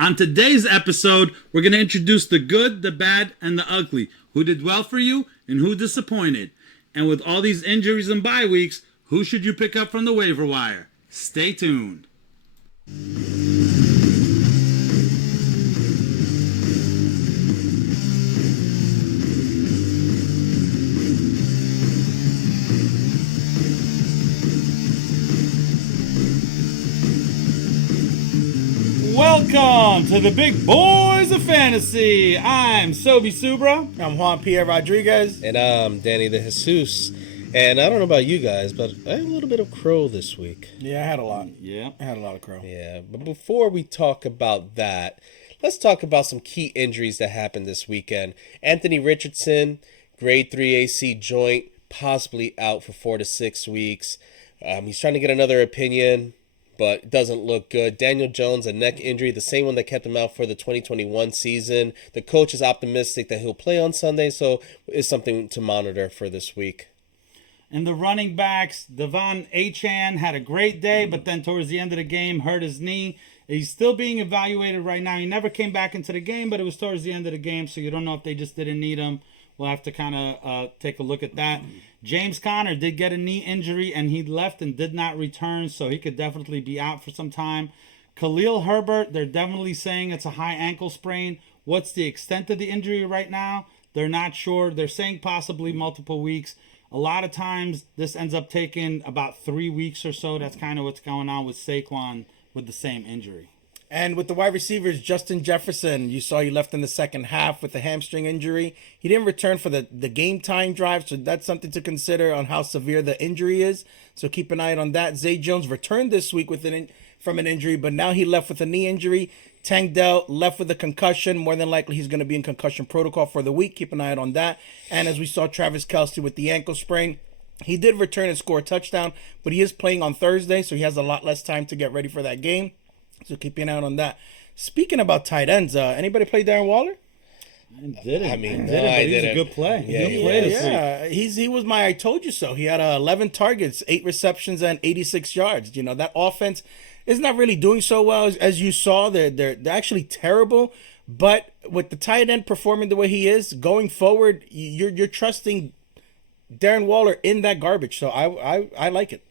On today's episode, we're going to introduce the good, the bad, and the ugly. Who did well for you and who disappointed. And with all these injuries and bye weeks, who should you pick up from the waiver wire? Stay tuned. Welcome to the big boys of fantasy. I'm Sobi Subra. I'm Juan Pierre Rodriguez. And I'm Danny the Jesus. And I don't know about you guys, but I had a little bit of crow this week. Yeah, I had a lot. Yeah. I had a lot of crow. Yeah, but before we talk about that, let's talk about some key injuries that happened this weekend. Anthony Richardson, grade 3 AC joint, possibly out for 4 to 6 weeks. He's trying to get another opinion, but it doesn't look good. Daniel Jones, a neck injury, the same one that kept him out for the 2021 season. The coach is optimistic that he'll play on Sunday, so it's something to monitor for this week. And the running backs, Devon Achane had a great day, but then towards the end of the game hurt his knee. He's still being evaluated right now. He never came back into the game, but it was towards the end of the game, so you don't know if they just didn't need him. We'll have to kind of take a look at that. James Conner did get a knee injury, and he left and did not return, so he could definitely be out for some time. Khalil Herbert, they're definitely saying it's a high ankle sprain. What's the extent of the injury right now? They're not sure. They're saying possibly multiple weeks. A lot of times, this ends up taking about 3 weeks or so. That's kind of what's going on with Saquon with the same injury. And with the wide receivers, Justin Jefferson, you saw he left in the second half with a hamstring injury. He didn't return for the game time drive, so that's something to consider on how severe the injury is. So keep an eye on that. Zay Jones returned this week from an injury, but now he left with a knee injury. Tank Dell left with a concussion. More than likely, he's going to be in concussion protocol for the week. Keep an eye on that. And as we saw Travis Kelce with the ankle sprain, he did return and score a touchdown, but he is playing on Thursday, so he has a lot less time to get ready for that game. So keep an eye on that. Speaking about tight ends, anybody play Darren Waller? I didn't. I mean, but he's a good play. He was my I told you so. He had 11 targets, 8 receptions, and 86 yards. You know, that offense is not really doing so well as you saw. They're actually terrible. But with the tight end performing the way he is, going forward, you're trusting Darren Waller in that garbage. So I like it.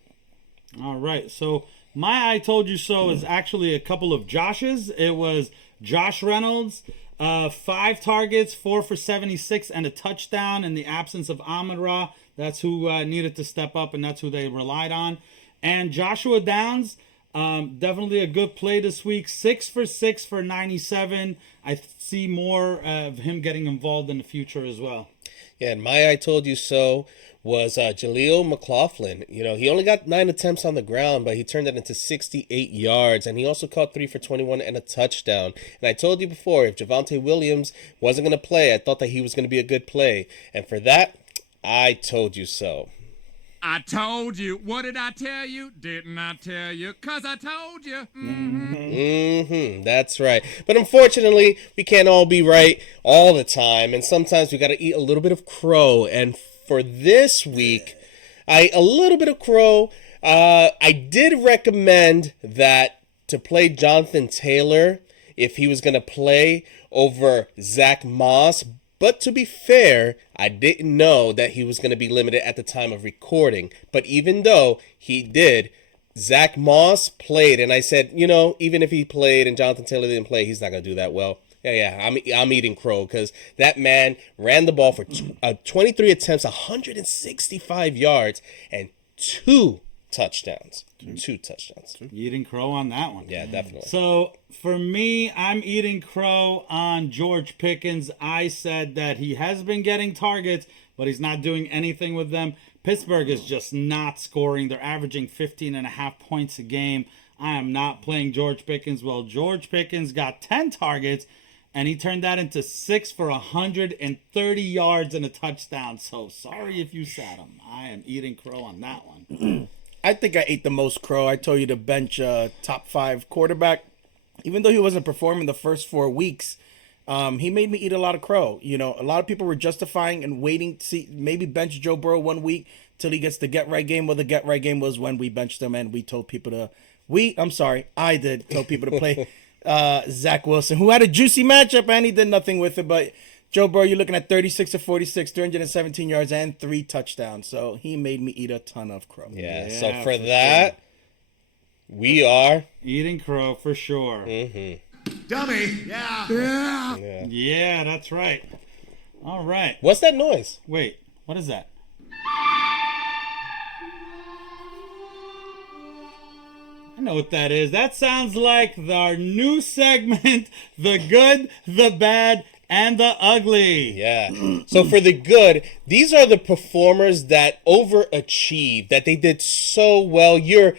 All right. So my I told you so is actually a couple of Joshes. It was Josh Reynolds, 5 targets, 4 for 76, and a touchdown in the absence of Amon-Ra. That's who needed to step up, and that's who they relied on. And Joshua Downs, definitely a good play this week. 6 for 6 for 97. I see more of him getting involved in the future as well. Yeah, and my I told you so was Jaleel McLaughlin. You know, he only got 9 attempts on the ground, but he turned it into 68 yards, and he also caught 3 for 21 and a touchdown. And I told you before, if Javonte Williams wasn't going to play, I thought that he was going to be a good play. And for that, I told you so. I told you. What did I tell you? Didn't I tell you? 'Cause I told you. That's right. But unfortunately, we can't all be right all the time, and sometimes we got to eat a little bit of crow. And for this week, a little bit of crow. I did recommend that to play Jonathan Taylor if he was going to play over Zach Moss. But to be fair, I didn't know that he was going to be limited at the time of recording. But even though he did, Zach Moss played. And I said, you know, even if he played and Jonathan Taylor didn't play, he's not going to do that well. I'm eating crow because that man ran the ball for 23 attempts, 165 yards, and 2 touchdowns. 2 touchdowns. Eating crow on that one. Yeah, definitely. So for me, I'm eating crow on George Pickens. I said that he has been getting targets, but he's not doing anything with them. Pittsburgh is just not scoring. They're averaging 15.5 points a game. I am not playing George Pickens. Well, George Pickens got 10 targets, and he turned that into 6 for 130 yards and a touchdown. So sorry if you sat him. I am eating crow on that one. I think I ate the most crow. I told you to bench top 5 quarterback. Even though he wasn't performing the first 4 weeks, he made me eat a lot of crow. You know, a lot of people were justifying and waiting to see maybe bench Joe Burrow 1 week till he gets the get-right game. Well, the get-right game was when we benched him and we told people to... I did tell people to play Zach Wilson, who had a juicy matchup and he did nothing with it. But Joe Burrow, you're looking at 36 of 46, 317 yards and 3 touchdowns. So he made me eat a ton of crow. Yeah, so for that, we are eating crow for sure. Dummy. Yeah. Yeah, that's right. All right. What's that noise? Wait, what is that? I know what that is. That sounds like our new segment, The Good, the Bad, and the Ugly. Yeah. So for the good, these are the performers that overachieved, that they did so well. You're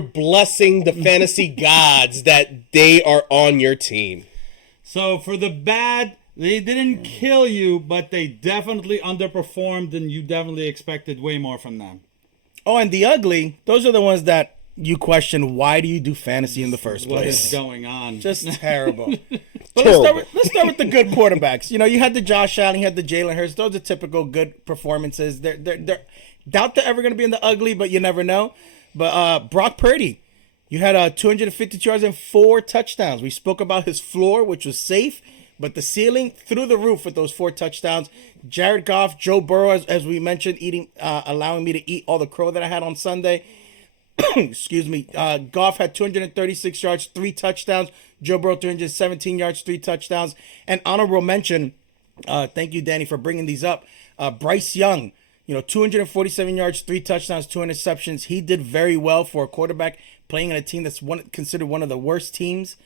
blessing the fantasy gods that they are on your team. So for the bad, they didn't kill you, but they definitely underperformed, and you definitely expected way more from them. Oh, and the ugly, those are the ones that you question, why do you do fantasy in the first What place? is going on? Just terrible. But let's start with the good quarterbacks. You know, you had the Josh Allen, you had the Jalen Hurts. Those are typical good performances. They're doubt they're ever going to be in the ugly, but you never know. But Brock Purdy, you had 252 yards and 4 touchdowns. We spoke about his floor, which was safe, but the ceiling through the roof with those 4 touchdowns. Jared Goff, Joe Burrow, as we mentioned, allowing me to eat all the crow that I had on Sunday. Excuse me. Goff had 236 yards, 3 touchdowns. Joe Burrow, 317 yards, 3 touchdowns. And honorable mention, thank you, Danny, for bringing these up. Bryce Young, 247 yards, 3 touchdowns, 2 interceptions. He did very well for a quarterback playing in a team that's considered one of the worst teams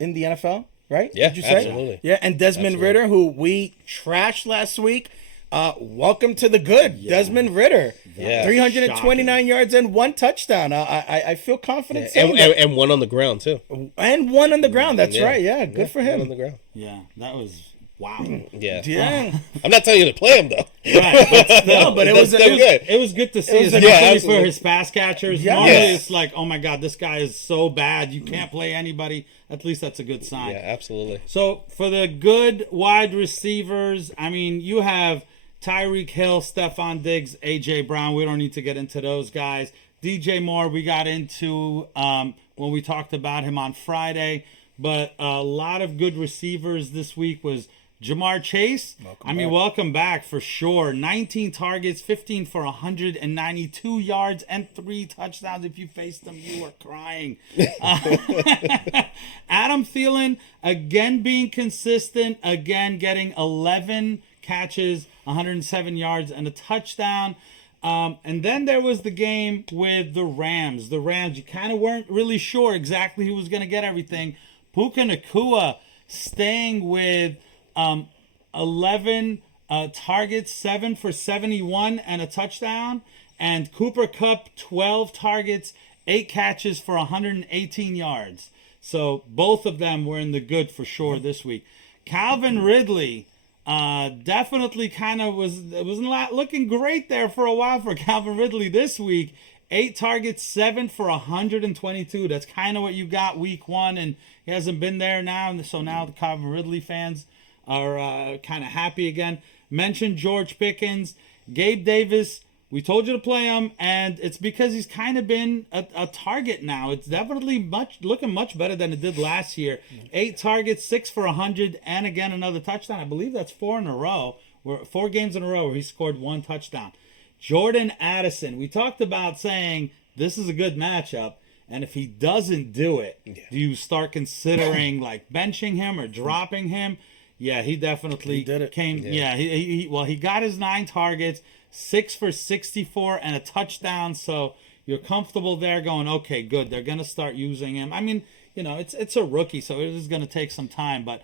in the NFL, right? Yeah, Did you say? absolutely. Yeah, and Desmond Ridder, who we trashed last week. Welcome to the good, Desmond Ridder. Yeah. 329 yards and 1 touchdown. I feel confident saying that. And one on the ground, too. And 1 on the ground. That's right. Yeah, good for him. One on the ground. Yeah, that was wow. Yeah. Yeah. I'm not telling you to play him, though. Right, but still, No, but it was That's still good. It was good to see, was a- especially Yeah, for absolutely. his pass catchers. Yes. Normally, Yes. it's like, oh my God, this guy is so bad. You can't play anybody. At least that's a good sign. Yeah, absolutely. So for the good wide receivers, I mean, you have Tyreek Hill, Stephon Diggs, A.J. Brown. We don't need to get into those guys. DJ Moore, we got into when we talked about him on Friday. But a lot of good receivers this week was Jamar Chase. Welcome back for sure. 19 targets, 15 for 192 yards, and 3 touchdowns. If you faced them, you were crying. Adam Thielen, again being consistent, again getting 11 catches, 107 yards, and a touchdown. And then there was the game with the Rams. The Rams, you kind of weren't really sure exactly who was going to get everything. Puka Nacua staying with 11 targets, 7 for 71 and a touchdown. And Cooper Kupp, 12 targets, 8 catches for 118 yards. So both of them were in the good for sure this week. Calvin Ridley definitely kind of wasn't looking great there for a while for Calvin Ridley this week. 8 targets, 7 for 122. That's kind of what you got week 1, and he hasn't been there now. So now the Calvin Ridley fans are kind of happy again. Mentioned George Pickens, Gabe Davis. We told you to play him, and it's because he's kind of been a target now. It's definitely looking much better than it did last year. 8 targets, 6 for 100, and again another touchdown. I believe that's 4 in a row. 4 games in a row where he scored 1 touchdown. Jordan Addison. We talked about saying this is a good matchup, and if he doesn't do it, do you start considering like benching him or dropping him? Yeah, he definitely did it. came. Yeah, he got his 9 targets. 6 for 64 and a touchdown, so you're comfortable there going, okay, good, they're going to start using him. I mean, it's a rookie, so it is going to take some time, but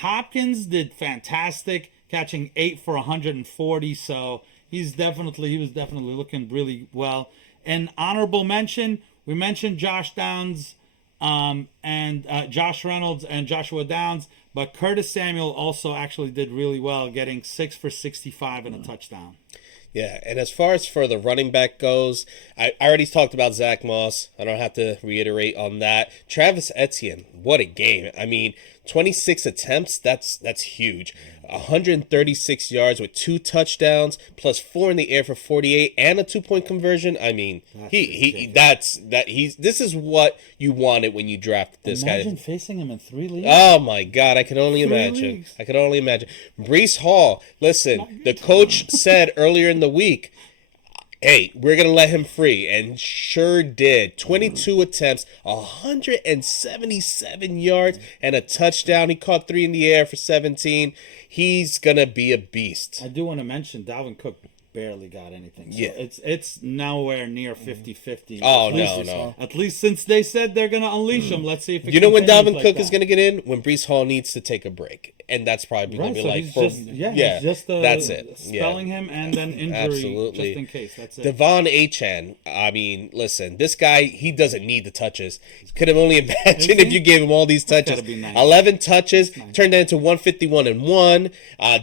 Hopkins did fantastic, catching 8 for 140, so he was definitely looking really well. And honorable mention, we mentioned Josh Downs and Josh Reynolds and Joshua Downs, but Curtis Samuel also actually did really well, getting 6 for 65 and a touchdown. Yeah, and as far as for the running back goes, I already talked about Zach Moss. I don't have to reiterate on that. Travis Etienne, what a game. I mean, 26 attempts, that's huge. 136 yards with 2 touchdowns, plus 4 in the air for 48, and a 2-point conversion. I mean, this is what you wanted when you drafted this Imagine guy. facing him in 3 leagues. Oh my God, I can only imagine. leagues. I can only imagine. Brees Hall, listen, the coach said earlier in the week, hey, we're going to let him free. And sure did. 22 attempts, 177 yards, and a touchdown. He caught 3 in the air for 17. He's going to be a beast. I do want to mention Dalvin Cook barely got anything. So Yeah. it's nowhere near 50-50. Oh, At least- no. At least since they said they're going to unleash him, let's see if it You know when continues Dalvin like Cook that. is going to get in? When Brees Hall needs to take a break. And that's probably going Right, to be so like... he's yeah, he's just that's it. spelling him and then injury Absolutely. just in case. That's it. Devon Achane, I mean, listen, this guy, he doesn't need the touches. Could have only imagined if you gave him all these touches. gotta be nice. 11 touches, turned that into 151-1.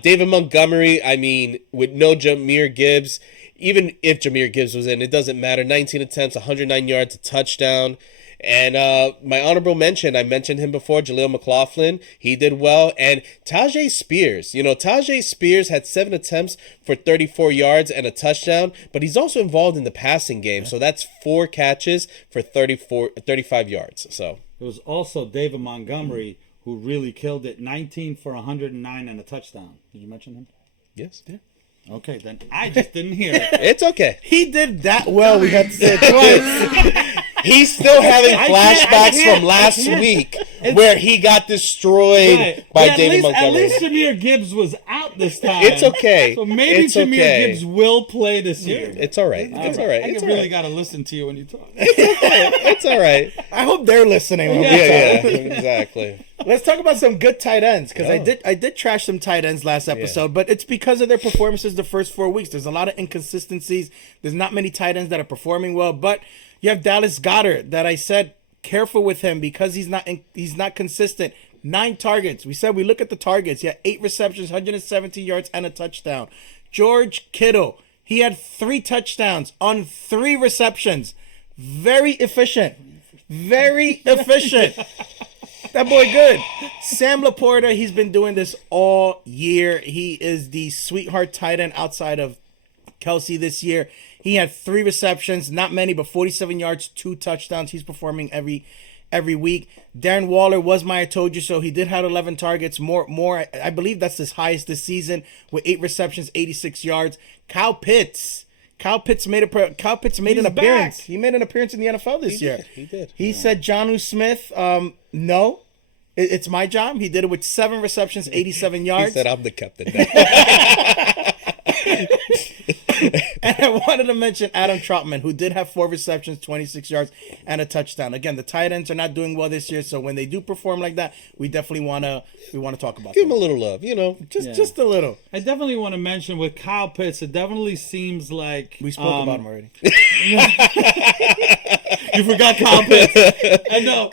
David Montgomery, I mean, with no Jahmyr Gibbs, even if Jahmyr Gibbs was in, it doesn't matter. 19 attempts, 109 yards, a touchdown. And my honorable mention, I mentioned him before, Jaleel McLaughlin. He did well. And Tajay Spears. Tajay Spears had 7 attempts for 34 yards and a touchdown. But he's also involved in the passing game. So that's 4 catches for 35 yards. So It was also David Montgomery who really killed it. 19 for 109 and a touchdown. Did you mention him? yes. Yeah. Okay, then I just didn't hear it. It's okay. He did that well. We have to say it twice. He's still having I flashbacks can't. from last I can't. week where he got destroyed Right. by But David At Montgomery. least Jahmyr Gibbs was out this time. It's okay. So maybe It's Jahmyr okay. Gibbs will play this year. It's all right. It's all right. I It's all really right. got to listen to you when you talk. It's all right. I hope they're listening. when we Yeah, talk. exactly. Let's talk about some good tight ends because I did trash some tight ends last episode, but it's because of their performances the first 4 weeks. There's a lot of inconsistencies. There's not many tight ends that are performing well, but you have Dallas Goedert that I said careful with him because he's not consistent. 9 targets. We said we look at the targets. He had 8 receptions, 117 yards, and a touchdown. George Kittle, he had 3 touchdowns on 3 receptions. Very efficient. Very efficient. That boy good. Sam Laporta, he's been doing this all year. He is the sweetheart tight end outside of Kelsey this year. He had 3 receptions, not many, but 47 yards, 2 touchdowns. He's performing every week. Darren Waller was my I told you so. He did have 11 targets, more. I believe that's his highest this season with 8 receptions, 86 yards. Kyle Pitts made an appearance. back. He made an appearance in the NFL this year. He did. He said Jonnu Smith, no, it's my job. He did it with 7 receptions, 87 He yards. said, I'm the captain now. And I wanted to mention Adam Troutman, who did have 4 receptions, 26 yards, and a touchdown. Again, the tight ends are not doing well this year, so when they do perform like that, we definitely want to talk about Give him them. a little love, Just a little. I definitely want to mention with Kyle Pitts, it definitely seems like We spoke about him already. You forgot Kyle Pitts. I know.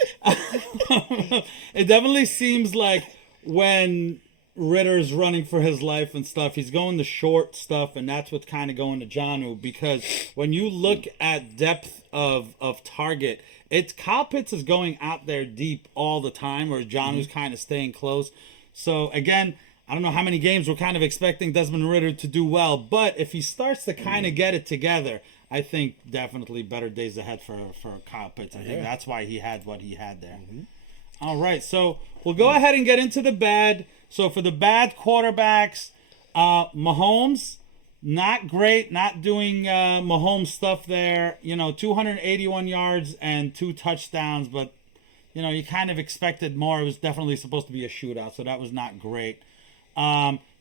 It definitely seems like when Ritter's running for his life and stuff, he's going the short stuff, and that's what's kind of going to Jonnu, because when you look at depth of target, it's Kyle Pitts is going out there deep all the time, where Jonnu's kind of staying close. So again, I don't know how many games we're kind of expecting Desmond Ridder to do well, but if he starts to kind of get it together, I think definitely better days ahead for Kyle Pitts. I think that's why he had what he had there. All right, so we'll go ahead and get into the bad. So for the bad quarterbacks, Mahomes, not great, not doing Mahomes stuff there. 281 yards and 2 touchdowns, but you kind of expected more. It was definitely supposed to be a shootout, so that was not great.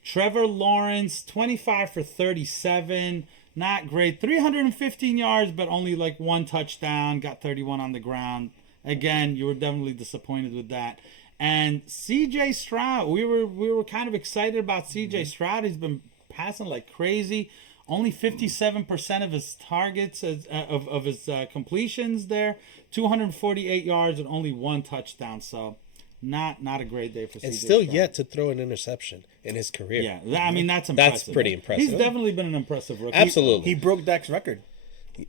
Trevor Lawrence, 25 for 37, not great. 315 yards, but only like 1 touchdown. Got 31 on the ground. Again, you were definitely disappointed with that. And C.J. Stroud, we were kind of excited about C.J. Stroud. He's been passing like crazy. Only 57% of his targets of his completions there. 248 yards and only 1 touchdown. So not a great day for C.J. And still Stroud. yet to throw an interception in his career. Yeah, I mean that's impressive. That's pretty impressive. He's definitely been an impressive rookie. Absolutely. He broke Dak's record.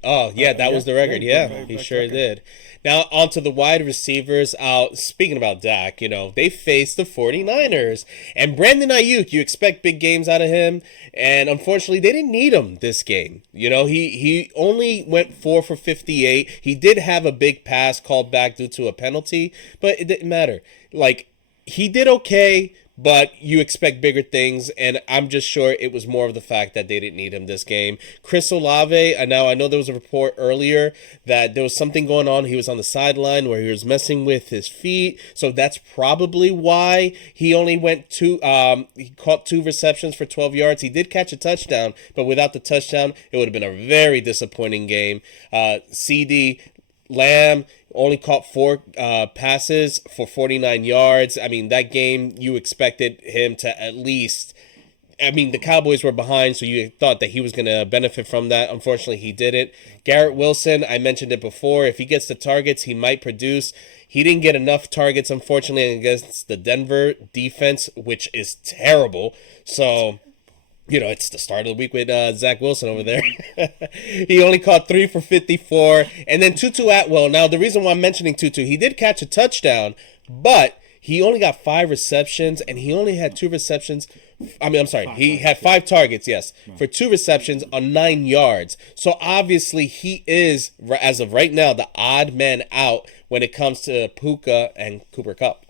Oh, yeah, that was the record. Yeah, he sure did. Now, on to the wide receivers. Speaking about Dak, they faced the 49ers. And Brandon Ayuk, you expect big games out of him. And unfortunately, they didn't need him this game. He only went 4 for 58. He did have a big pass called back due to a penalty, but it didn't matter. He did okay, but you expect bigger things, and I'm just sure it was more of the fact that they didn't need him this game. Chris Olave, now I know there was a report earlier that there was something going on. He was on the sideline where he was messing with his feet, so that's probably why he only went he caught 2 receptions for 12 yards. He did catch a touchdown, but without the touchdown, it would have been a very disappointing game. CD Lamb only caught 4 passes for 49 yards. I mean, that game, you expected him to at least... the Cowboys were behind, so you thought that he was going to benefit from that. Unfortunately, he didn't. Garrett Wilson, I mentioned it before. If he gets the targets, he might produce. He didn't get enough targets, unfortunately, against the Denver defense, which is terrible. So... it's the start of the week with Zach Wilson over there. He only caught 3 for 54. And then Tutu Atwell. Now, the reason why I'm mentioning Tutu, he did catch a touchdown, but he only got 5 receptions, and he only had 2 receptions. He had 5 targets, yes, for 2 receptions on 9 yards. So, obviously, he is, as of right now, the odd man out when it comes to Puka and Cooper Kupp.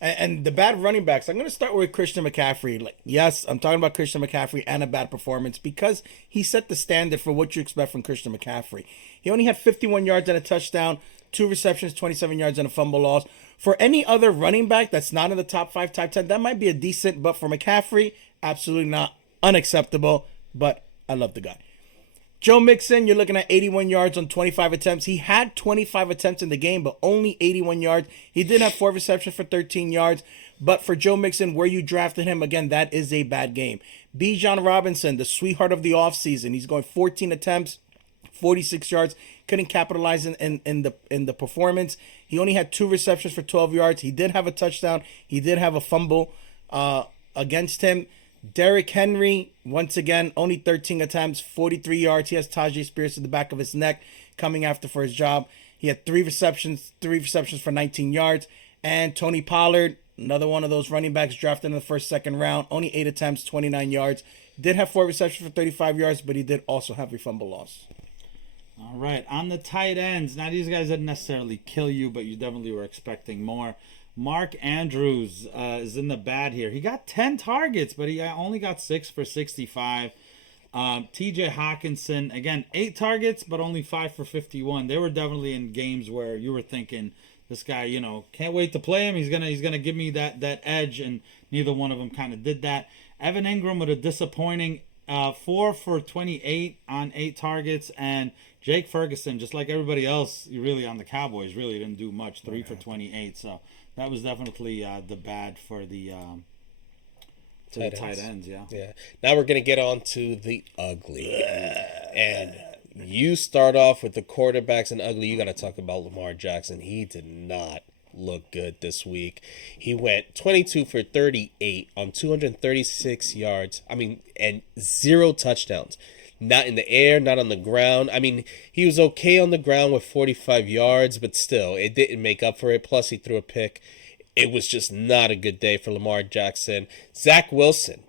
And the bad running backs, I'm going to start with Christian McCaffrey. Yes, I'm talking about Christian McCaffrey and a bad performance because he set the standard for what you expect from Christian McCaffrey. He only had 51 yards and a touchdown, 2 receptions, 27 yards and a fumble loss. For any other running back that's not in the top 5, top 10, that might be a decent, but for McCaffrey, absolutely not. Unacceptable, but I love the guy. Joe Mixon, you're looking at 81 yards on 25 attempts. He had 25 attempts in the game, but only 81 yards. He did have 4 receptions for 13 yards. But for Joe Mixon, where you drafted him, again, that is a bad game. Bijan Robinson, the sweetheart of the offseason. He's going 14 attempts, 46 yards. Couldn't capitalize in the performance. He only had 2 receptions for 12 yards. He did have a touchdown. He did have a fumble against him. Derrick Henry, once again, only 13 attempts, 43 yards. He has Tajay Spears to the back of his neck coming after for his job. He had 3 receptions for 19 yards. And Tony Pollard, another one of those running backs drafted in the first, second round, only 8 attempts, 29 yards. Did have 4 receptions for 35 yards, but he did also have a fumble loss. All right, on the tight ends, now these guys didn't necessarily kill you, but you definitely were expecting more. Mark Andrews is in the bad here. He got 10 targets, but he only got 6 for 65. TJ Hawkinson, again, 8 targets, but only 5 for 51. They were definitely in games where you were thinking, this guy, can't wait to play him. He's gonna give me that edge, and neither one of them kind of did that. Evan Ingram with a disappointing 4 for 28 on 8 targets, and Jake Ferguson, just like everybody else, really on the Cowboys, really didn't do much. 3 for 28. So that was definitely the bad for the tight ends. Yeah. Now we're gonna get on to the ugly, and you start off with the quarterbacks and ugly. You got to talk about Lamar Jackson. He did not look good this week. He went 22 for 38 on 236 yards. And 0 touchdowns. Not in the air, not on the ground. He was okay on the ground with 45 yards, but still, it didn't make up for it. Plus, he threw a pick. It was just not a good day for Lamar Jackson. Zach Wilson,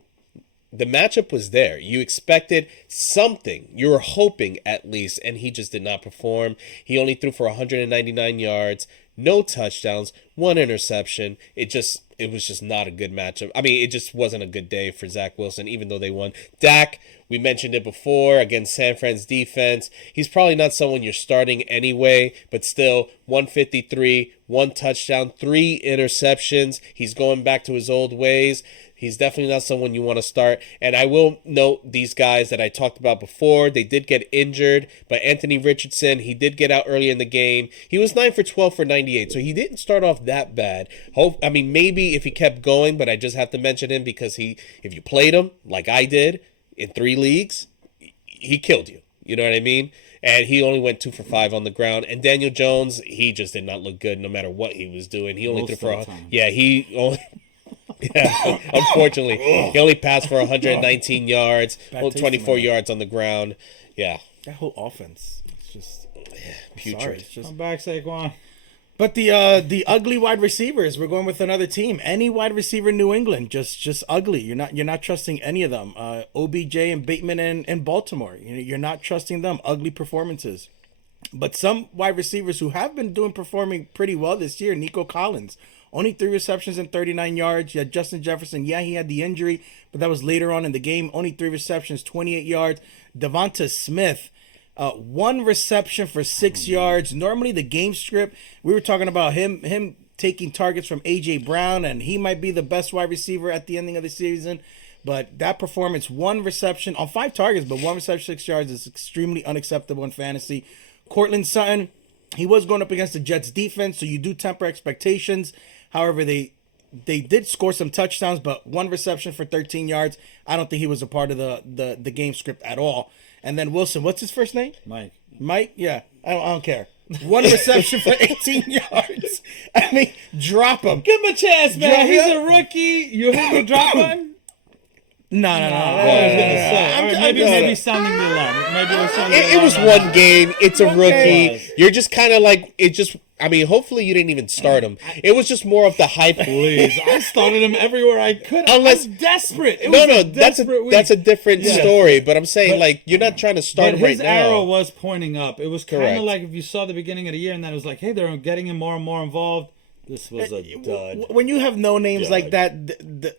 the matchup was there. You expected something. You were hoping at least, and he just did not perform. He only threw for 199 yards, no touchdowns, 1 interception. It was just not a good matchup. It just wasn't a good day for Zach Wilson, even though they won. Dak, we mentioned it before, against San Fran's defense. He's probably not someone you're starting anyway, but still, 153, 1 touchdown, 3 interceptions. He's going back to his old ways. He's definitely not someone you want to start. And I will note these guys that I talked about before. They did get injured, but Anthony Richardson, he did get out early in the game. He was 9 for 12 for 98, so he didn't start off that bad. Maybe if he kept going, but I just have to mention him because if you played him like I did in 3 leagues, he killed you. You know what I mean? And he only went 2 for 5 on the ground. And Daniel Jones, he just did not look good no matter what he was doing. He only threw for unfortunately, he only passed for 119 yards, 24 yards on the ground. Yeah, That whole offense, it's just putrid. sorry, it's just. Come back, Saquon. But the ugly wide receivers, we're going with another team. Any wide receiver in New England, just ugly. You're not trusting any of them. OBJ and Bateman in Baltimore. You're not trusting them. Ugly performances. But some wide receivers who have been performing pretty well this year. Nico Collins, only 3 receptions and 39 yards. You had Justin Jefferson. Yeah, he had the injury, but that was later on in the game. Only 3 receptions, 28 yards. Devonta Smith. 1 reception for 6 yards. Normally the game script, we were talking about him taking targets from A.J. Brown, and he might be the best wide receiver at the ending of the season. But that performance, 1 reception on 5 targets, but 1 reception, 6 yards is extremely unacceptable in fantasy. Cortland Sutton, he was going up against the Jets defense, so you do temper expectations. However, they did score some touchdowns, but 1 reception for 13 yards. I don't think he was a part of the game script at all. And then Wilson, what's his first name? Mike? Yeah. I don't care. 1 reception for 18 yards. I mean, drop him. Give him a chance, man. He's a rookie. You hit the drop one? No. I was gonna say. Maybe sounding the alarm. Maybe it was sounding the It was alarm. one game. It's a rookie. Was. You're just kind of like it. Just I mean, hopefully you didn't even start him. It was just more of the hype. Please, I started him everywhere I could. Unless- I was desperate. It No, was no, a that's desperate week. a different Yeah. story. But I'm saying But- like you're not trying to start But him right his arrow now. was pointing up. It was kind Correct. of like if you saw the beginning of the year and then it was like, hey, they're getting him more and more involved. This was a dud. When you have no names Dud. like that,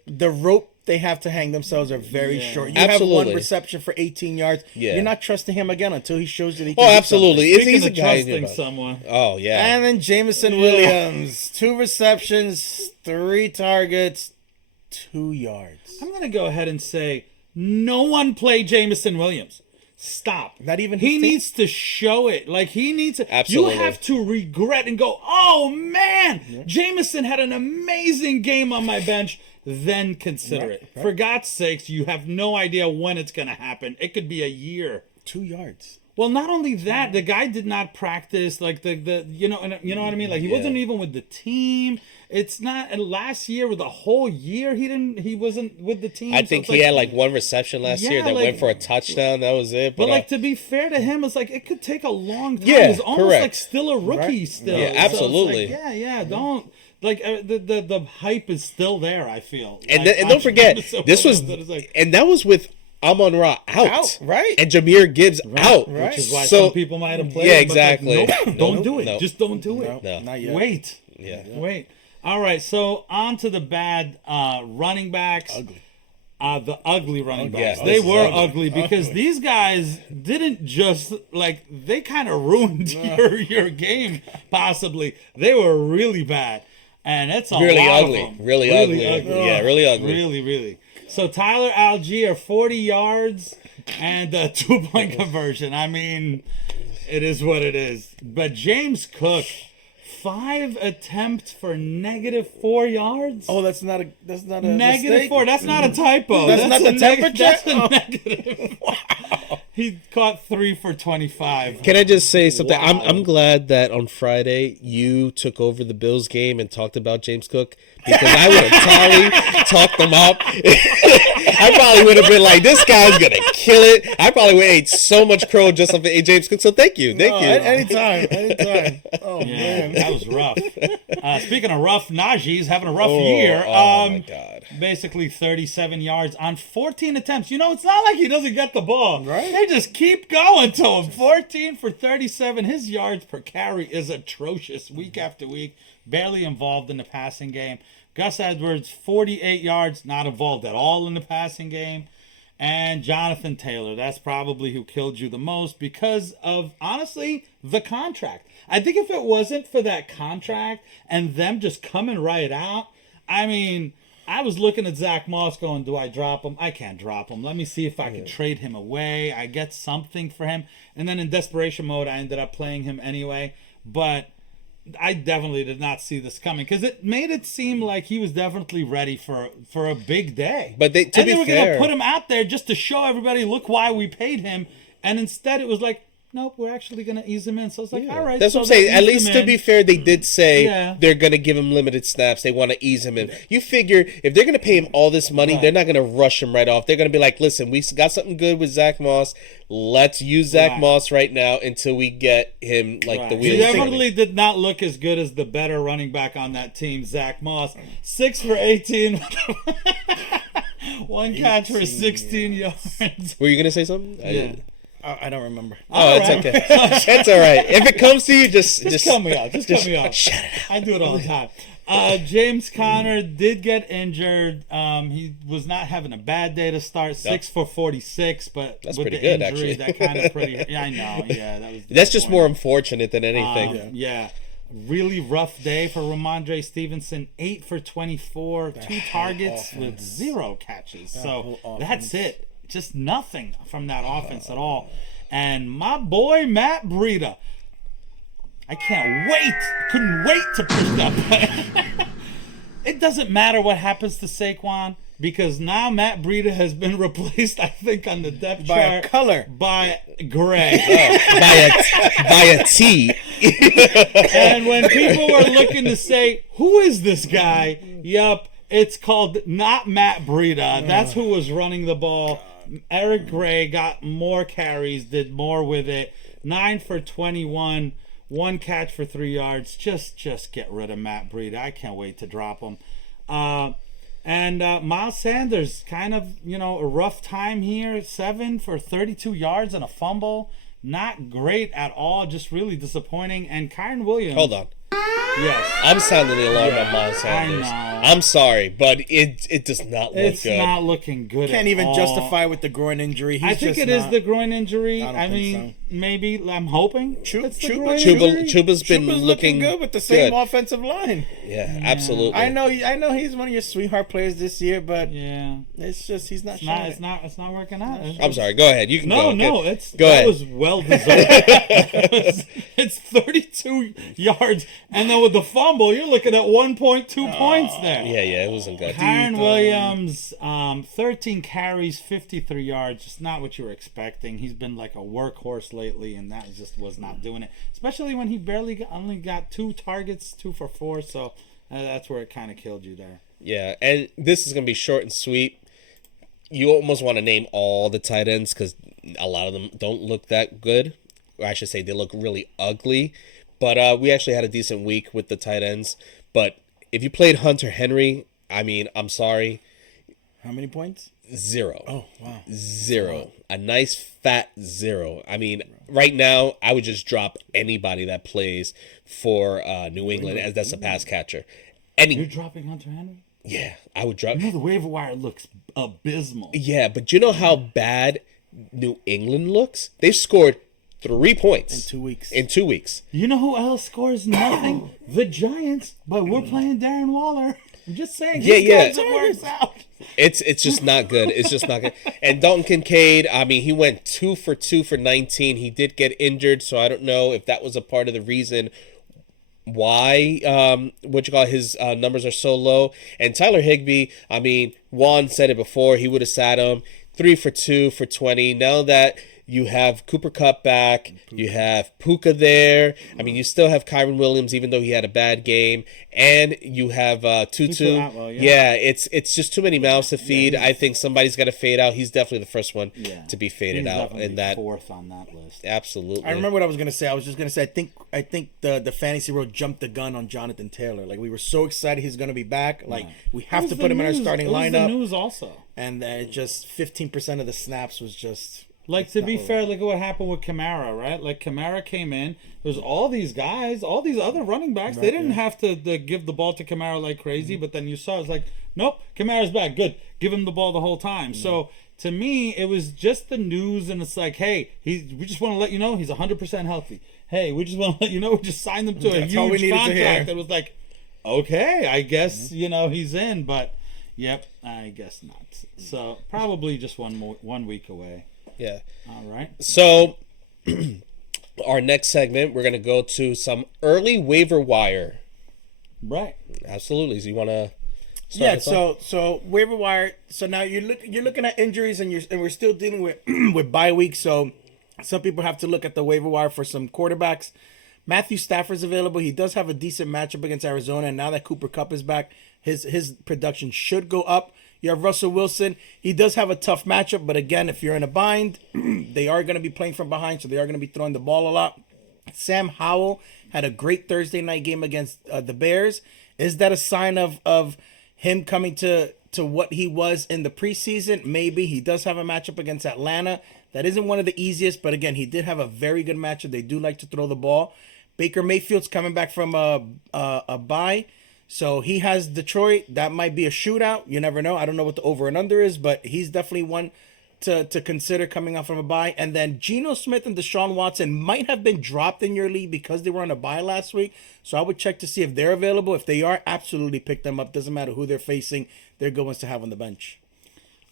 the rope they have to hang themselves are very short. You have Absolutely. 1 reception for 18 yards. Yeah. You're not trusting him again until he shows that he Oh, can do absolutely. something. He's Speaking a of guy. trusting someone. Oh yeah. And then Jameson Williams, 2 receptions, 3 targets, 2 yards. I'm going to go ahead and say no one play Jamison Williams. Stop. Not even he his team? needs to show it. Like he needs to. Absolutely. You have to regret and go, oh man, Jameson had an amazing game on my bench. Then consider it. For God's sakes, you have no idea when it's going to happen. It could be a year. 2 yards. Well, not only that, the guy did not practice like the you know what I mean. Like he wasn't even with the team. It's not. And last year, with the whole year, he wasn't with the team. I So think it's he had like 1 reception last year Yeah, that like- went for a touchdown. That was it. But But like to be fair to him, it's like it could take a long time. Yeah, He's almost correct. like still a rookie still. Yeah, So it's like, absolutely. yeah. Don't like the hype is still there. I feel. and Like, then, and don't forget, Jameson this was Williams, it's like- and that was with Amon Ra out, right. and Jameer Gibbs out, right. which is why So- some people might have played. Yeah, him, but like, exactly. nope, don't Nope, do it. nope. Just don't do it. No. Not yet. Wait. Yeah. Wait. All right. So on to the bad running backs. Ugly. The ugly running backs. yes, They this is were ugly. ugly because these guys didn't just like they kind of ruined your game. Possibly they were really bad, and it's a Really lot ugly. of them. Really ugly. Yeah, really ugly. Really. So Tyler Algier, 40 yards and a 2-point conversion. I mean, it is what it is. But James Cook, 5 attempts for -4 yards. Oh, that's not a Negative mistake? -4. That's not a typo. That's not the temperature? That's a negative. He caught 3 for 25. Can I just say something? Wow. I'm glad that on Friday you took over the Bills game and talked about James Cook because I would have talked them up. I probably would have been like, this guy's gonna kill it. I probably would have ate so much crow just off of James Cook. So thank you. Anytime. Oh, Yeah, man. that was rough. Speaking of rough, Najee's having a rough year. Oh my God. Basically 37 yards on 14 attempts. You know, it's not like he doesn't get the ball. Right. They just keep going to him. 14 for 37. His yards per carry is atrocious week after week. Barely involved in the passing game. Gus Edwards, 48 yards, not involved at all in the passing game. And Jonathan Taylor, that's probably who killed you the most because of, honestly, the contract. I think if it wasn't for that contract and them just coming right out, I mean, I was looking at Zach Moss going, do I drop him? I can't drop him. Let me see if I can trade him away. I get something for him. And then in desperation mode, I ended up playing him anyway. But I definitely did not see this coming because it made it seem like he was definitely ready for a big day. But they were fair, gonna put him out there just to show everybody, look why we paid him. And instead, it was like, nope, we're actually going to ease him in. So it's like, all right. That's so what I'm saying. they At eased least him to in. be fair, they did say Yeah. they're going to give him limited snaps. They want to ease him in. You figure if they're going to pay him all this money, Right. they're not going to rush him right off. They're going to be like, listen, we got something good with Zach Moss. Let's use Zach Right. Moss right now until we get him like the Right. wheels He turning. definitely did not look as good as the better running back on that team, Zach Moss. 6 for 18. One catch for 16 yards. Were you going to say something? Yeah. I don't remember. Oh, it's Alright. okay. It's all right. If it comes to you, just Cut me off. Just cut me off. shut it I do it all the time. James Conner did get injured. He was not having a bad day to start. 6 for 46, but That's with pretty the good, injury, actually. that kind of pretty. Yeah, I know. Yeah, that was. That's just more disappointing. unfortunate than anything. Yeah. Really rough day for Ramondre Stevenson. 8 for 24, 2 targets with 0 catches. So that's it. Just nothing from that offense at all. And my boy Matt Breida. I can't wait. Couldn't wait to push that play. It doesn't matter what happens to Saquon because now Matt Breida has been replaced, I think, on the depth By a chart color. by Gray. By a T. And when people were looking to say, who is this guy? Yup, it's called not Matt Breida. That's who was running the ball. Eric Gray got more carries, did more with it. 9 for 21, 1 catch for 3 yards. Just get rid of Matt Breida. I can't wait to drop him. And Miles Sanders, kind of, a rough time here. 7 for 32 yards and a fumble. Not great at all. Just really disappointing. And Kyron Williams. Hold on. Yes. I'm sounding the alarm on Miles Sanders. I know. I'm sorry, but it does not look It's good. not looking good Can't at even all. justify with the groin injury. He's I think just it is not- the groin injury. I don't I think mean, maybe. I'm hoping it's the Chuba- groin Chuba- injury. Chuba's been Chuba's looking good with the same good. offensive line. Yeah, absolutely. I know he's one of your sweetheart players this year, but Yeah, it's just he's not it's not. showing It's not. It's not working out. I'm sorry. Go ahead. You can go. No, Okay. it's Go that ahead. was well deserved. It's 32 yards, and then with the fumble, you're looking at 1.2 points there. Yeah, it wasn't good. Kyron Williams, 13 carries, 53 yards. Just not what you were expecting. He's been like a workhorse lately, and that just was not doing it. Especially when he only got 2 targets, 2 for 4. So that's where it kind of killed you there. Yeah, and this is gonna be short and sweet. You almost want to name all the tight ends because a lot of them don't look that good, or I should say they look really ugly. But we actually had a decent week with the tight ends. But if you played Hunter Henry, I mean, I'm sorry, How many points? 0. Oh, wow. 0. A nice fat 0. I mean, right now, I would just drop anybody that plays for New England as that's a pass catcher. You're dropping Hunter Henry? Yeah, I would drop. The waiver wire looks abysmal. Yeah, but you know how bad New England looks? They've scored 3 points In 2 weeks. In 2 weeks. You know who else scores nothing? The Giants. But we're playing Darren Waller. I'm just saying. Yeah, yeah. It works out. It's just not good. It's just not good. And Dalton Kincaid, I mean, he went 2 for 2 for 19. He did get injured, so I don't know if that was a part of the reason why his numbers are so low. And Tyler Higbee, I mean, Juan said it before, he would have sat him 3 for 2 for 20. Now that you have Cooper Kupp back, you have Puka there. I mean, you still have Kyron Williams, even though he had a bad game, and you have Tutu. Atwell, yeah, it's just too many mouths to feed. I think somebody's got to fade out. He's definitely the first one to be faded He's out definitely in that. 4th on that list. Absolutely. I remember what I was gonna say. I was just gonna say I think the fantasy world jumped the gun on Jonathan Taylor. Like we were so excited he's gonna be back. Like we have to put him in our starting It was lineup. the news also. And just 15% of the snaps was just. Like, to be fair, look at what happened with Kamara, right? Like, Kamara came in. There's all these guys, all these other running backs. They didn't have to give the ball to Kamara like crazy, but then you saw it's like, nope, Kamara's back. Good. Give him the ball the whole time. So, to me, it was just the news, and it's like, hey, we just want to let you know he's 100% healthy. Hey, we just want to let you know we just signed him to a That's all we huge needed to hear. contract. That was like, okay, I guess, he's in, but, yep, I guess not. So, probably just 1 week away. Yeah. All right. So, our next segment, we're going to go to some early waiver wire. Right. Absolutely. So, you want to start Yeah, us off? so waiver wire. So now you're looking at injuries, and we're still dealing with with bye week. So Some people have to look at the waiver wire for some quarterbacks. Matthew Stafford's available. He does have a decent matchup against Arizona, and now that Cooper Kupp is back, his production should go up. You have Russell Wilson. He does have a tough matchup, but again, if you're in a bind, they are going to be playing from behind, so they are going to be throwing the ball a lot. Sam Howell had a great Thursday night game against the Bears. Is that a sign of him coming to what he was in the preseason? Maybe. He does have a matchup against Atlanta. That isn't one of the easiest, but again, he did have a very good matchup. They do like to throw the ball. Baker Mayfield's coming back from a bye. So he has Detroit. That might be a shootout. You never know. I don't know what the over and under is, but he's definitely one to consider coming off from a bye. And then Geno Smith and Deshaun Watson might have been dropped in your league because they were on a bye last week. So I would check to see if they're available. If they are, absolutely pick them up. Doesn't matter who they're facing. They're good ones to have on the bench.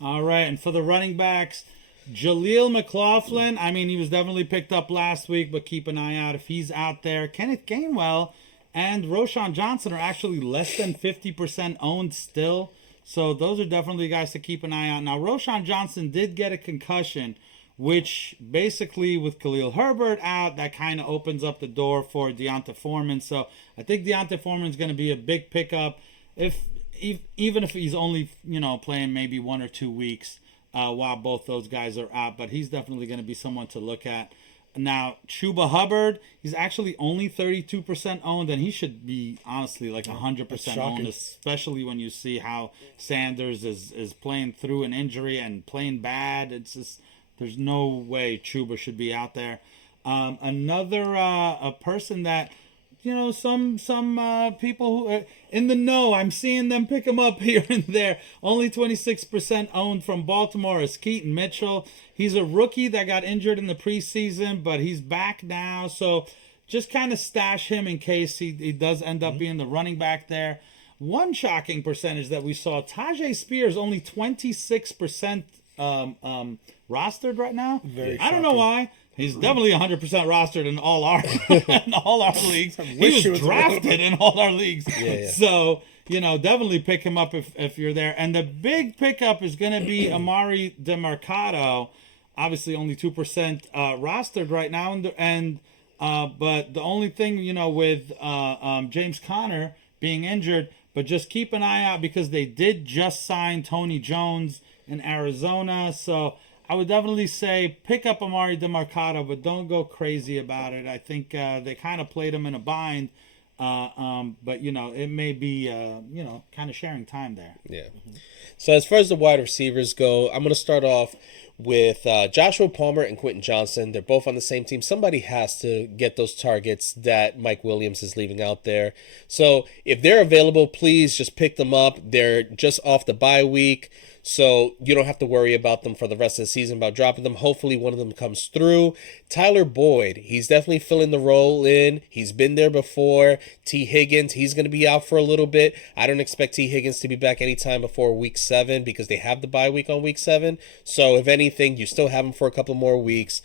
All right, and for the running backs, Jaleel McLaughlin, I mean, he was definitely picked up last week, but keep an eye out if he's out there. Kenneth Gainwell and Roshan Johnson are actually less than 50% owned still. So those are definitely guys to keep an eye out. Now, Roshan Johnson did get a concussion, which basically with Khalil Herbert out, that kind of opens up the door for Deonta Foreman. So I think Deonta Foreman's going to be a big pickup, even if he's only, playing maybe 1 or 2 weeks while both those guys are out. But he's definitely going to be someone to look at. Now, Chuba Hubbard, he's actually only 32% owned, and he should be, honestly, like 100% owned, especially when you see how Sanders is playing through an injury and playing bad. It's just, there's no way Chuba should be out there. Another a person that, some people who are in the know, I'm seeing them pick him up here and there. Only 26% owned from Baltimore is Keaton Mitchell. He's a rookie that got injured in the preseason, but he's back now. So just kind of stash him in case he does end up being the running back there. One shocking percentage that we saw, Tajay Spears, only 26% rostered right now. I don't know why. He's definitely 100% rostered in all our leagues. He was drafted in all our leagues. Yeah. So, definitely pick him up if you're there. And the big pickup is going to be Amari DeMarcado. Obviously, only 2% rostered right now. But the only thing, with James Conner being injured, but just keep an eye out because they did just sign Tony Jones in Arizona. So I would definitely say pick up Amari DeMarcado, but don't go crazy about it. I think they kind of played him in a bind, but it may be kind of sharing time there. Yeah. So as far as the wide receivers go, I'm going to start off with Joshua Palmer and Quentin Johnson. They're both on the same team. Somebody has to get those targets that Mike Williams is leaving out there. So if they're available, please just pick them up. They're just off the bye week, so you don't have to worry about them for the rest of the season, about dropping them. Hopefully one of them comes through. Tyler Boyd, he's definitely filling the role in. He's been there before. T. Higgins, he's going to be out for a little bit. I don't expect T. Higgins to be back anytime before week 7 because they have the bye week on week 7. So if anything, you still have him for a couple more weeks.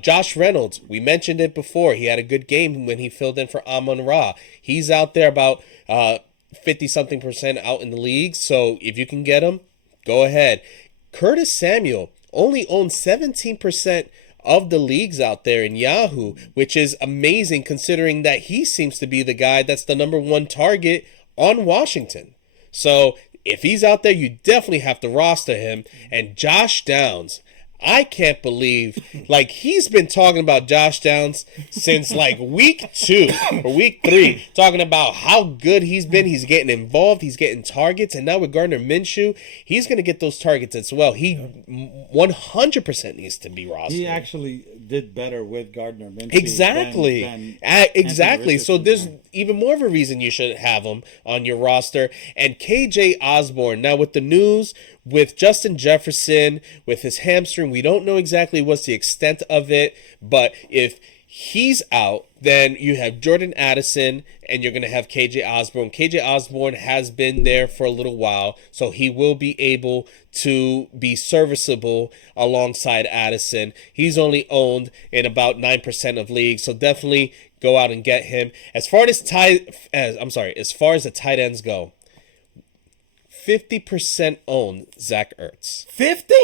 Josh Reynolds, we mentioned it before. He had a good game when he filled in for Amon-Ra. He's out there about 50-something% out in the league. So if you can get him, go ahead. Curtis Samuel only owns 17% of the leagues out there in Yahoo, which is amazing considering that he seems to be the guy that's the number 1 target on Washington. So if he's out there, you definitely have to roster him. And Josh Downs, I can't believe, he's been talking about Josh Downs since, week 2 or week 3, talking about how good he's been. He's getting involved. He's getting targets. And now with Gardner Minshew, he's going to get those targets as well. He 100% needs to be rostered. He actually did better with Gardner Minshew. Exactly. Exactly. So there's even more of a reason you should have him on your roster. And KJ Osborne, now with the news with Justin Jefferson, with his hamstring, we don't know exactly what's the extent of it, but if he's out, then you have Jordan Addison, and you're going to have KJ Osborne. KJ Osborne has been there for a little while, so he will be able to be serviceable alongside Addison. He's only owned in about 9% of leagues, so definitely go out and get him. As far as the tight ends go, 50% owned Zach Ertz. 50?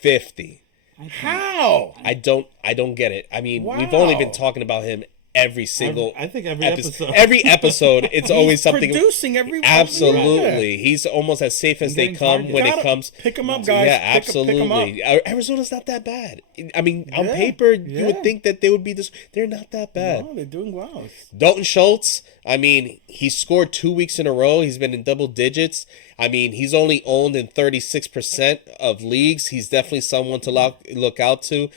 50. How? I don't get it. I mean, we've Wow. only been talking about him every single. I think every episode. Every episode, it's always something. Producing every Absolutely, he's almost as safe as they getting come targeted. when it Gotta comes. pick 'em up, guys. Yeah, Pick 'em up. absolutely. Arizona's not that bad. I mean, on Yeah, paper, you yeah. would think that they would be this. They're not that bad. Oh, they're doing well. Dalton Schultz, I mean, he scored 2 weeks in a row. He's been in double digits. I mean, he's only owned in 36% of leagues. He's definitely someone to look out to.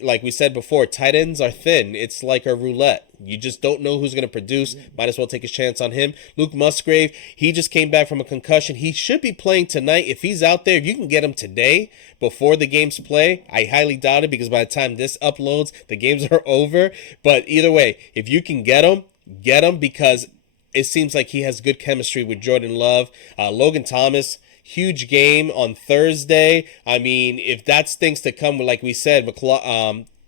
Like we said before, tight ends are thin. It's like a roulette. You just don't know who's going to produce. Might as well take a chance on him. Luke Musgrave, he just came back from a concussion. He should be playing tonight. If he's out there, if you can get him today before the games play, I highly doubt it because by the time this uploads, the games are over. But either way, if you can get him because it seems like he has good chemistry with Jordan Love. Logan Thomas, huge game on Thursday. I mean, if that's things to come, like we said,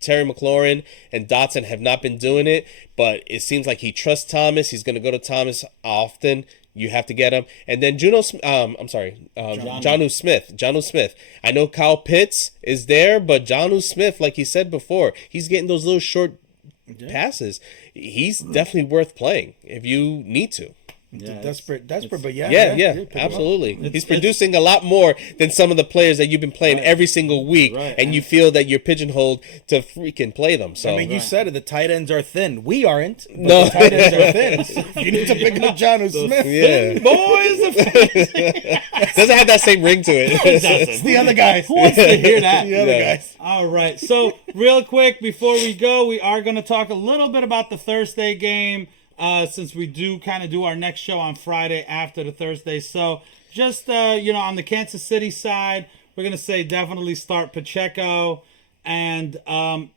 Terry McLaurin and Dotson have not been doing it, but it seems like he trusts Thomas. He's going to go to Thomas often. You have to get him. And then Jonnu Smith. Jonnu Smith. I know Kyle Pitts is there, but Jonnu Smith, like he said before, he's getting those little short passes. He's definitely worth playing if you need to. Yeah, Desperate, but yeah. Yeah, pick 'em absolutely. It's- He's producing a lot more than some of the players that you've been playing every single week, Right. and you feel that you're pigeonholed to freaking play them. So I mean, you said it. The tight ends are thin. We aren't. But No. the tight ends are thin. So you need to pick up Jonnu Smith. yeah, boys. doesn't have that same ring to it. It's the other guys. Who wants to hear that? The other Yeah. guys. All right. So, real quick before we go, we are going to talk a little bit about the Thursday game. Since we do kind of do our next show on Friday after the Thursday. So just, on the Kansas City side, we're going to say definitely start Pacheco and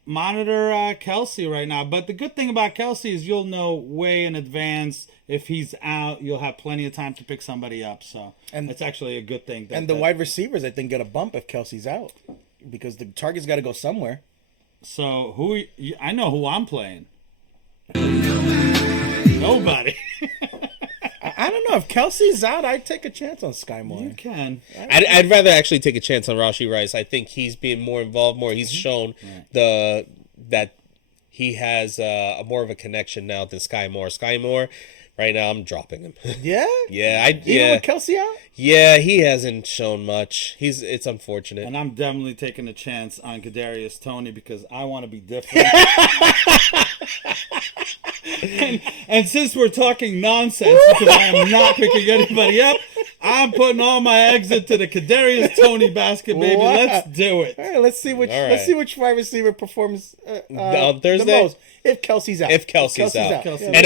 monitor Kelsey right now. But the good thing about Kelsey is you'll know way in advance if he's out. You'll have plenty of time to pick somebody up. So it's actually a good thing. And the wide receivers, I think, get a bump if Kelsey's out because the target's got to go somewhere. So I know who I'm playing. Nobody. I don't know. If Kelsey's out, I'd take a chance on Sky Moore. You can. I'd rather actually take a chance on Rashee Rice. I think he's being more involved, He's shown that he has more of a connection now than Sky Moore. Sky Moore, right now, I'm dropping him. Yeah? Yeah, Even with Kelsey out? Yeah, he hasn't shown much. It's unfortunate. And I'm definitely taking a chance on Kadarius Toney because I want to be different. and since we're talking nonsense, because I am not picking anybody up, I'm putting all my eggs into the Kadarius Toney basket, baby. Wow. Let's do it. All right, let's see which All right. let's see which wide receiver performs On Thursday? the most. If Kelsey's out. If Kelsey's out. Kelsey's And out.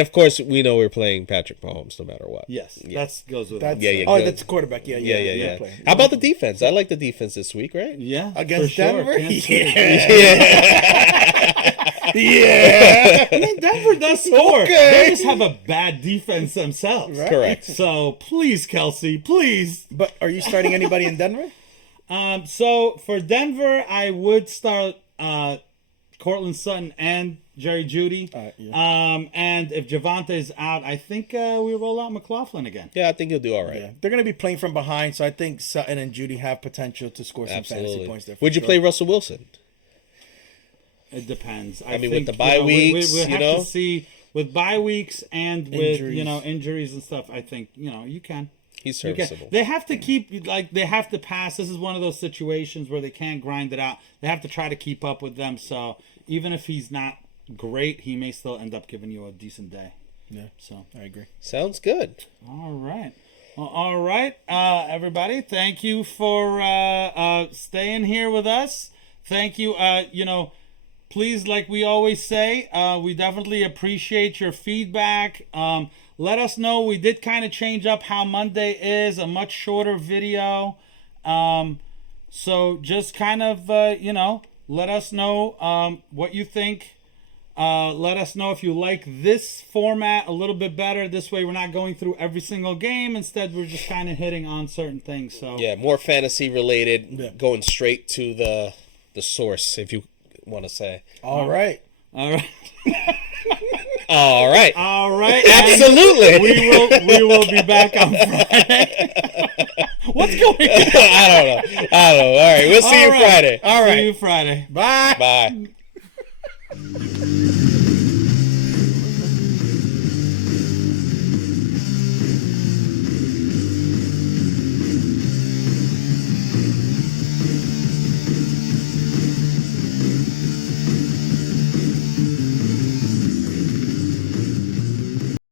of course, we know we're playing Patrick Mahomes no matter what. Yes, that goes with That's, it. Yeah, oh, good. that's quarterback. Yeah. Yeah. Player. How about the defense? I like the defense this week, right? Yeah, Against for sure. Denver? Kansas City. Yeah. I mean, Denver does score. Okay. They just have a bad defense themselves. Right. Correct. So please, Kelsey, please. But are you starting anybody in Denver? So for Denver, I would start Cortland Sutton and Jerry Jeudy. And if Javante's out, I think we roll out McLaughlin again. Yeah, I think he'll do all right. Yeah. They're going to be playing from behind, so I think Sutton and Judy have potential to score some fantasy Absolutely. points there. Would you play Russell Wilson? It depends. I mean, think, with the bye weeks, we you have know? to see with bye weeks and with Injuries. injuries and stuff. I think you can. He's You can. serviceable. They have to keep they have to pass. This is one of those situations where they can't grind it out. They have to try to keep up with them. So even if he's not great, he may still end up giving you a decent day. Yeah, So I agree. Sounds good. all right. Well, all right, everybody. Thank you for staying here with us. Thank you. Please, like we always say, we definitely appreciate your feedback. Let us know. We did kind of change up how Monday is, a much shorter video. So just kind of, let us know what you think. Let us know if you like this format a little bit better. This way we're not going through every single game. Instead, we're just kind of hitting on certain things. So Yeah, more fantasy related, going straight to the source, if you want to say. All right. All right. All right. All right. Absolutely. We will be back on Friday. What's going on? I don't know. All right, we'll see you All right. Friday. All right. See you Friday. Bye. Bye.